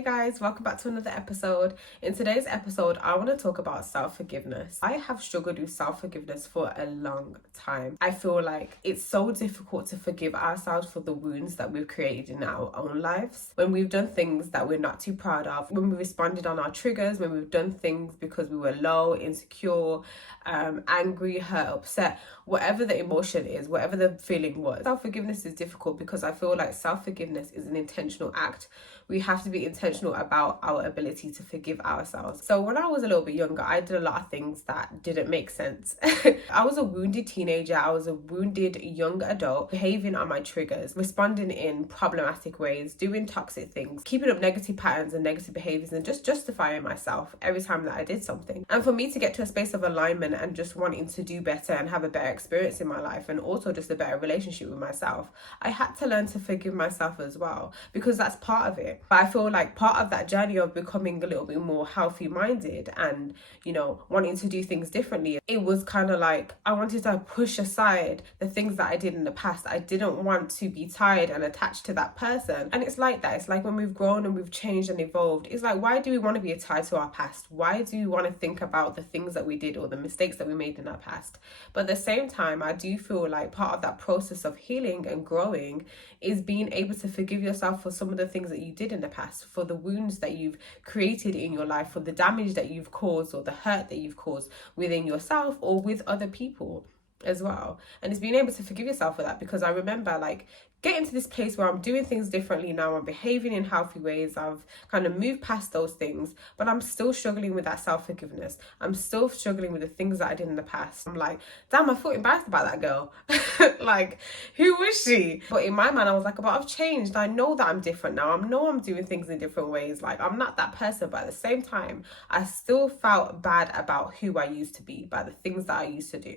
Hey guys, welcome back to another episode. In today's episode, I want to talk about self-forgiveness. I have struggled with self-forgiveness for a long time. I feel like it's so difficult to forgive ourselves for the wounds that we've created in our own lives. When we've done things that we're not too proud of, when we responded on our triggers, when we've done things because we were low, insecure, angry, hurt, upset, whatever the emotion is, whatever the feeling was. Self-forgiveness is difficult because I feel like self-forgiveness is an intentional act. We have to be intentional about our ability to forgive ourselves. So when I was a little bit younger, I did a lot of things that didn't make sense. I was a wounded teenager. I was a wounded young adult, behaving on my triggers, responding in problematic ways, doing toxic things, keeping up negative patterns and negative behaviors, and just justifying myself every time that I did something. And for me to get to a space of alignment and just wanting to do better and have a better experience in my life, and also just a better relationship with myself, I had to learn to forgive myself as well, because that's part of it. But I feel like part of that journey of becoming a little bit more healthy minded and, wanting to do things differently, it was kind of like I wanted to push aside the things that I did in the past. I didn't want to be tied and attached to that person. And it's like that. It's like when we've grown and we've changed and evolved, it's like, why do we want to be tied to our past? Why do we want to think about the things that we did or the mistakes that we made in our past? But at the same time, I do feel like part of that process of healing and growing is being able to forgive yourself for some of the things that you did in the past, for the wounds that you've created in your life, for the damage that you've caused or the hurt that you've caused within yourself or with other people as well. And it's being able to forgive yourself for that, because I remember getting to this place where I'm doing things differently now. I'm behaving in healthy ways. I've kind of moved past those things, but I'm still struggling with that self-forgiveness. I'm still struggling with the things that I did in the past. I'm like, damn, I feel embarrassed about that girl. Like, who was she? But in my mind, I was like, but I've changed. I know that I'm different now. I know I'm doing things in different ways. Like, I'm not that person, but at the same time, I still felt bad about who I used to be, by the things that I used to do.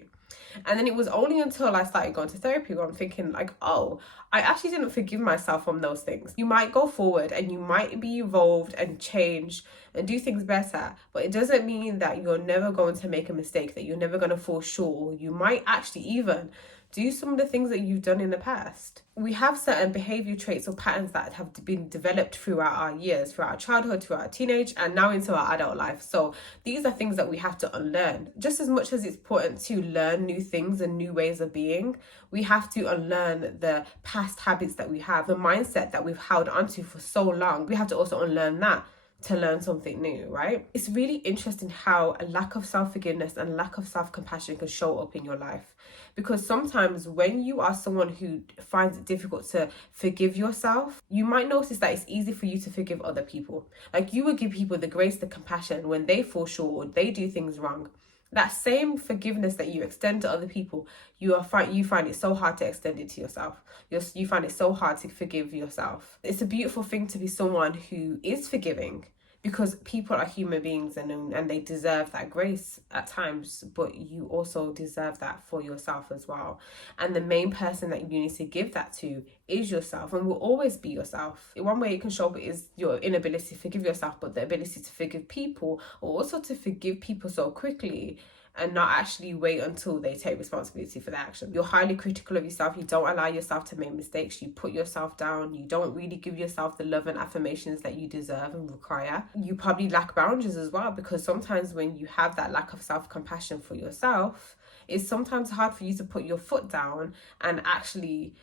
And then it was only until I started going to therapy where I'm thinking like, oh, I actually didn't forgive myself from those things. You might go forward and you might be evolved and change and do things better, but it doesn't mean that you're never going to make a mistake, that you're never going to fall short. You might actually even do some of the things that you've done in the past. We have certain behavior traits or patterns that have been developed throughout our years, throughout our childhood, throughout our teenage, and now into our adult life. So these are things that we have to unlearn. Just as much as it's important to learn new things and new ways of being, we have to unlearn the past habits that we have, the mindset that we've held onto for so long. We have to also unlearn that to learn something new, right? It's really interesting how a lack of self-forgiveness and lack of self-compassion can show up in your life. Because sometimes when you are someone who finds it difficult to forgive yourself, you might notice that it's easy for you to forgive other people. Like, you would give people the grace, the compassion when they fall short or they do things wrong. That same forgiveness that you extend to other people, you find it so hard to extend it to yourself. You find it so hard to forgive yourself. It's a beautiful thing to be someone who is forgiving, because people are human beings and they deserve that grace at times, but you also deserve that for yourself as well. And the main person that you need to give that to is yourself, and will always be yourself. One way you can show it is your inability to forgive yourself, but the ability to forgive people, or also to forgive people so quickly and not actually wait until they take responsibility for their action. You're highly critical of yourself. You don't allow yourself to make mistakes. You put yourself down. You don't really give yourself the love and affirmations that you deserve and require. You probably lack boundaries as well, because sometimes when you have that lack of self-compassion for yourself, it's sometimes hard for you to put your foot down and actually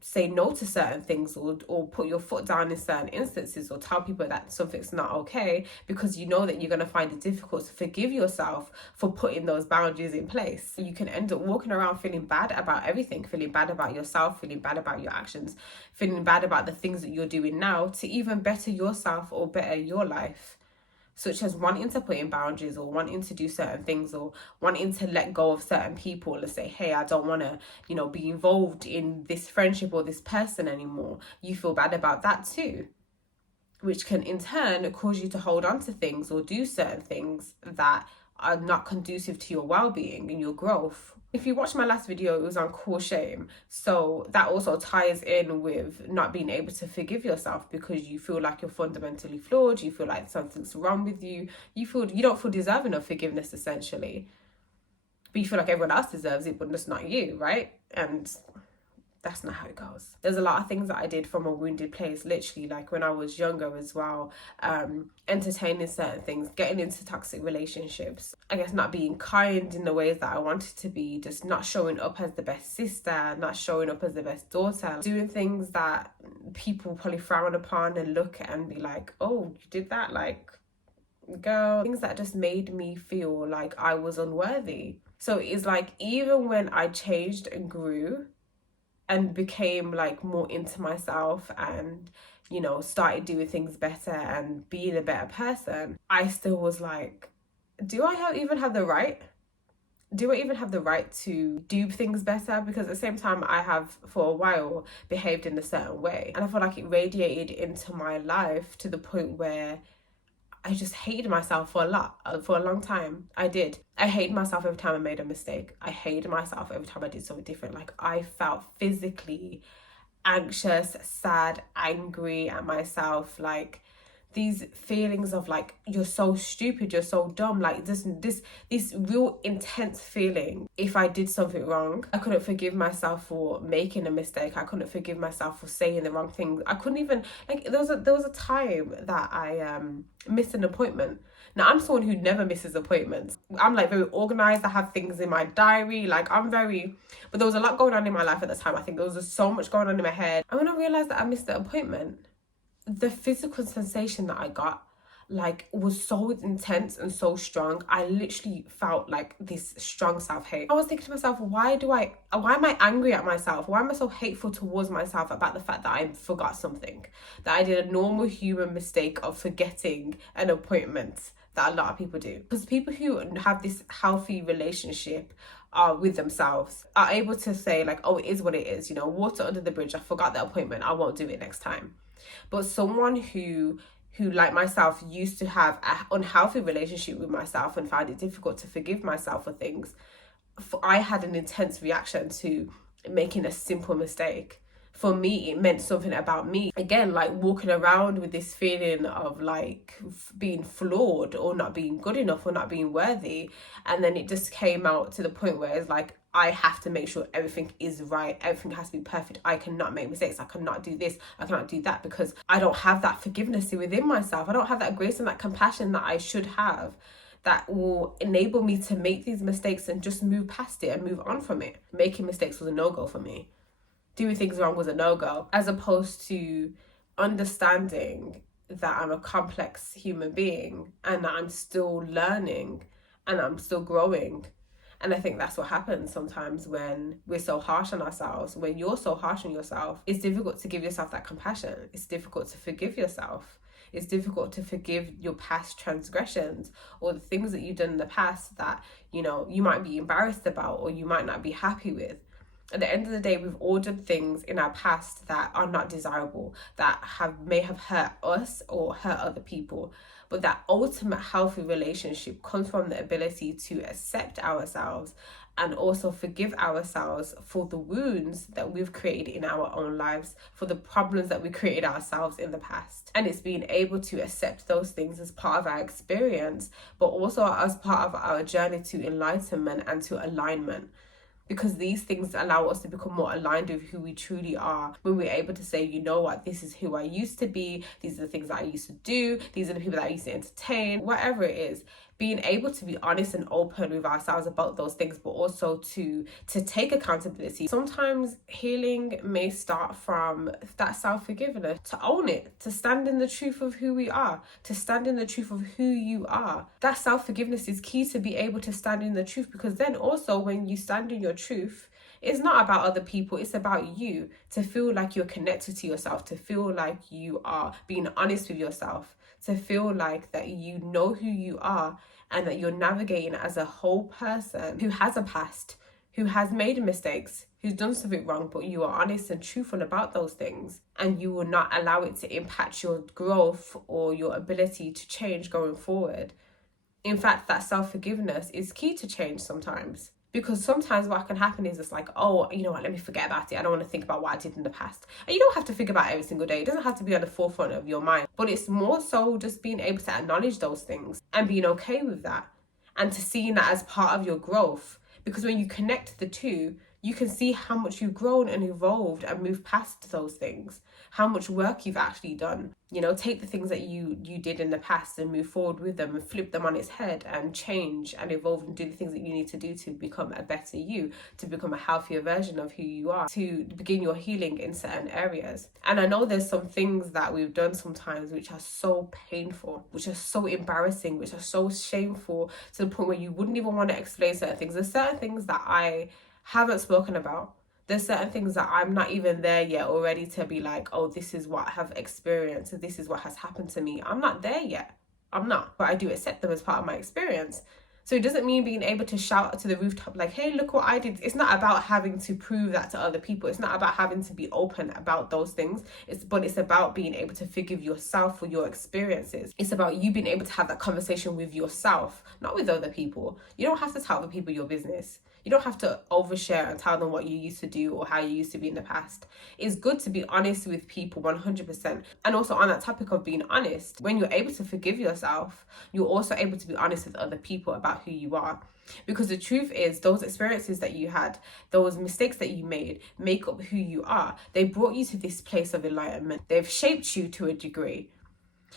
say no to certain things, or put your foot down in certain instances, or tell people that something's not okay, because you know that you're going to find it difficult to forgive yourself for putting those boundaries in place. You can end up walking around feeling bad about everything, feeling bad about yourself, feeling bad about your actions, feeling bad about the things that you're doing now to even better yourself or better your life, such as wanting to put in boundaries, or wanting to do certain things, or wanting to let go of certain people and say, hey, I don't want to, be involved in this friendship or this person anymore. You feel bad about that too, which can in turn cause you to hold on to things or do certain things that are not conducive to your well-being and your growth. If you watched my last video, it was on core shame. So that also ties in with not being able to forgive yourself, because you feel like you're fundamentally flawed. You feel like something's wrong with you. You don't feel deserving of forgiveness, essentially. But you feel like everyone else deserves it, but just not you, right? And That's not how it goes. There's a lot of things that I did from a wounded place, literally, like when I was younger as well, entertaining certain things, getting into toxic relationships, I guess not being kind in the ways that I wanted to be, just not showing up as the best sister, not showing up as the best daughter, doing things that people probably frown upon and look and be like, oh, you did that? Like, girl. Things that just made me feel like I was unworthy. So it's like, even when I changed and grew and became like more into myself and, you know, started doing things better and being a better person, I still was like, do I even have the right? Do I even have the right to do things better? Because at the same time, I have for a while behaved in a certain way. And I feel like it radiated into my life to the point where I just hated myself for a long time. I did. I hated myself every time I made a mistake. I hated myself every time I did something different. Like, I felt physically anxious, sad, angry at myself. Like, these feelings of like, you're so stupid, you're so dumb, like this real intense feeling. If I did something wrong, I couldn't forgive myself for making a mistake. I couldn't forgive myself for saying the wrong thing. I couldn't even, like, there was a time that I missed an appointment. Now, I'm someone who never misses appointments. I'm like very organized. I have things in my diary. Like, but there was a lot going on in my life at the time. I think there was just so much going on in my head. And when I realized that I missed the appointment, the physical sensation that I got, like, was so intense and so strong. I literally felt like this strong self-hate. I was thinking to myself, why am I angry at myself? Why am I so hateful towards myself about the fact that I forgot something? That I did a normal human mistake of forgetting an appointment that a lot of people do. Because people who have this healthy relationship with themselves are able to say like, oh, it is what it is, you know, water under the bridge. I forgot the appointment. I won't do it next time. But someone who like myself used to have an unhealthy relationship with myself and found it difficult to forgive myself for things, I had an intense reaction to making a simple mistake. For me, it meant something about me. Again, like walking around with this feeling of like being flawed or not being good enough or not being worthy. And then it just came out to the point where it's like, I have to make sure everything is right. Everything has to be perfect. I cannot make mistakes. I cannot do this. I cannot do that, because I don't have that forgiveness within myself. I don't have that grace and that compassion that I should have, that will enable me to make these mistakes and just move past it and move on from it. Making mistakes was a no-go for me. Doing things wrong was a no-go, as opposed to understanding that I'm a complex human being and that I'm still learning and I'm still growing. And I think that's what happens sometimes when we're so harsh on ourselves. When you're so harsh on yourself, it's difficult to give yourself that compassion. It's difficult to forgive yourself. It's difficult to forgive your past transgressions or the things that you've done in the past that, you know, you might be embarrassed about or you might not be happy with. At the end of the day, we've all done things in our past that are not desirable, that may have hurt us or hurt other people. But that ultimate healthy relationship comes from the ability to accept ourselves and also forgive ourselves for the wounds that we've created in our own lives, for the problems that we created ourselves in the past. And it's being able to accept those things as part of our experience, but also as part of our journey to enlightenment and to alignment. Because these things allow us to become more aligned with who we truly are. When we're able to say, you know what, this is who I used to be. These are the things that I used to do. These are the people that I used to entertain. Whatever it is, being able to be honest and open with ourselves about those things, but also to take accountability. Sometimes healing may start from that self-forgiveness, to own it, to stand in the truth of who we are, to stand in the truth of who you are. That self-forgiveness is key to be able to stand in the truth, because then also when you stand in your truth, it's not about other people, it's about you, to feel like you're connected to yourself, to feel like you are being honest with yourself, to feel like that you know who you are and that you're navigating as a whole person who has a past, who has made mistakes, who's done something wrong, but you are honest and truthful about those things, and you will not allow it to impact your growth or your ability to change going forward. In fact, that self-forgiveness is key to change sometimes. Because sometimes what can happen is it's like, oh, you know what, let me forget about it. I don't want to think about what I did in the past. And you don't have to think about it every single day. It doesn't have to be on the forefront of your mind. But it's more so just being able to acknowledge those things and being okay with that. And to seeing that as part of your growth. Because when you connect the two, you can see how much you've grown and evolved and moved past those things, how much work you've actually done. You know, take the things that you did in the past and move forward with them and flip them on its head and change and evolve and do the things that you need to do to become a better you, to become a healthier version of who you are, to begin your healing in certain areas. And I know there's some things that we've done sometimes which are so painful, which are so embarrassing, which are so shameful, to the point where you wouldn't even want to explain certain things. There's certain things that I haven't spoken about. There's certain things that I'm not even there yet or ready to be like, oh, this is what I have experienced, this is what has happened to me. I'm not there yet. I'm not. But I do accept them as part of my experience. So it doesn't mean being able to shout to the rooftop like, hey, look what I did. It's not about having to prove that to other people. It's not about having to be open about those things. But it's about being able to forgive yourself for your experiences. It's about you being able to have that conversation with yourself, not with other people. You don't have to tell other people your business. You don't have to overshare and tell them what you used to do or how you used to be in the past. It's good to be honest with people 100%. And also on that topic of being honest, when you're able to forgive yourself, you're also able to be honest with other people about who you are. Because the truth is, those experiences that you had, those mistakes that you made, make up who you are. They brought you to this place of enlightenment. They've shaped you to a degree.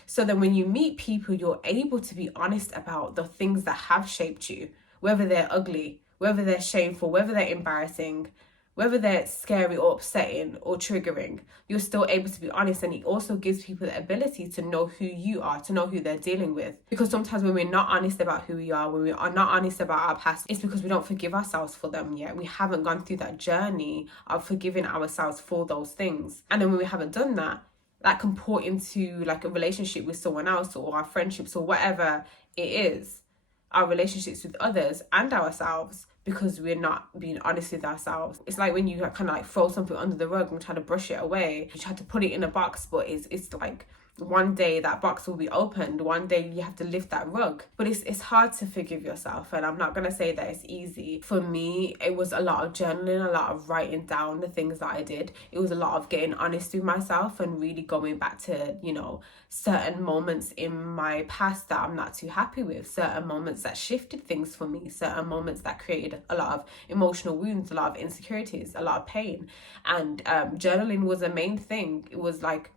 So then when you meet people, you're able to be honest about the things that have shaped you, whether they're ugly, whether they're shameful, whether they're embarrassing, whether they're scary or upsetting or triggering. You're still able to be honest, and it also gives people the ability to know who you are, to know who they're dealing with. Because sometimes when we're not honest about who we are, when we are not honest about our past, it's because we don't forgive ourselves for them yet. We haven't gone through that journey of forgiving ourselves for those things. And then when we haven't done that, that can pour into like a relationship with someone else or our friendships or whatever it is, our relationships with others and ourselves, because we're not being honest with ourselves. It's like when you kind of like throw something under the rug and try to brush it away. You try to put it in a box, but it's like one day that box will be opened. One day you have to lift that rug. But it's hard to forgive yourself, and I'm not going to say that it's easy. For me, it was a lot of journaling, a lot of writing down the things that I did. It was a lot of getting honest with myself and really going back to, you know, certain moments in my past that I'm not too happy with, certain moments that shifted things for me, certain moments that created a lot of emotional wounds, a lot of insecurities, a lot of pain. And journaling was a main thing. It was like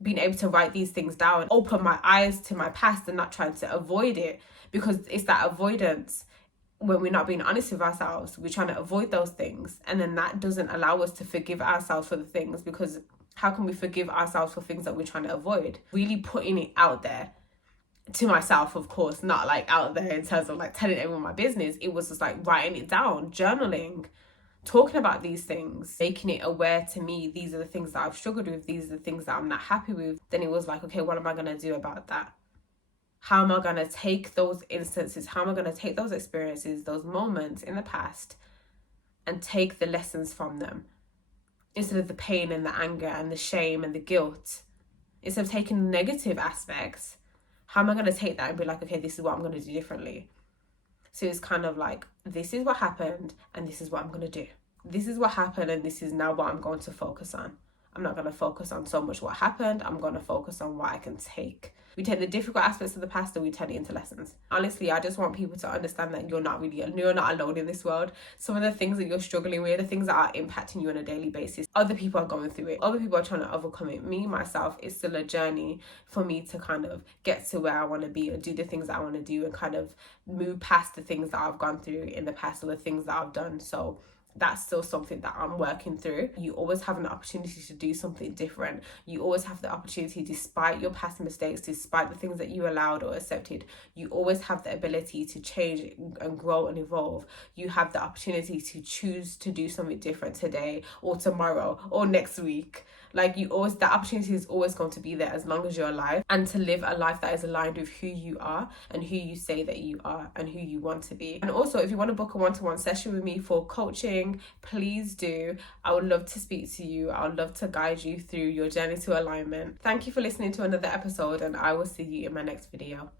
being able to write these things down, open my eyes to my past and not trying to avoid it, because it's that avoidance. When we're not being honest with ourselves, we're trying to avoid those things, and then that doesn't allow us to forgive ourselves for the things, because how can we forgive ourselves for things that we're trying to avoid? Really putting it out there to myself, of course, not like out there in terms of like telling everyone my business. It was just like writing it down, journaling, talking about these things, making it aware to me, these are the things that I've struggled with, these are the things that I'm not happy with. Then it was like, okay, what am I going to do about that? How am I going to take those instances, how am I going to take those experiences, those moments in the past, and take the lessons from them? Instead of the pain and the anger and the shame and the guilt, instead of taking the negative aspects, how am I going to take that and be like, okay, this is what I'm going to do differently? So it's kind of like, this is what happened and this is what I'm going to do. This is what happened and this is now what I'm going to focus on. I'm not going to focus on so much what happened. I'm going to focus on what I can take. We take the difficult aspects of the past and we turn it into lessons. Honestly, I just want people to understand that you're not alone in this world. Some of the things that you're struggling with, the things that are impacting you on a daily basis, other people are going through it. Other people are trying to overcome it. Me, myself, it's still a journey for me to kind of get to where I want to be and do the things that I want to do and kind of move past the things that I've gone through in the past or the things that I've done. So that's still something that I'm working through. You always have an opportunity to do something different. You always have the opportunity, despite your past mistakes, despite the things that you allowed or accepted, you always have the ability to change and grow and evolve. You have the opportunity to choose to do something different today or tomorrow or next week. Like that opportunity is always going to be there as long as you're alive, and to live a life that is aligned with who you are and who you say that you are and who you want to be. And also, if you want to book a one-to-one session with me for coaching, please do. I would love to speak to you. I would love to guide you through your journey to alignment. Thank you for listening to another episode, and I will see you in my next video.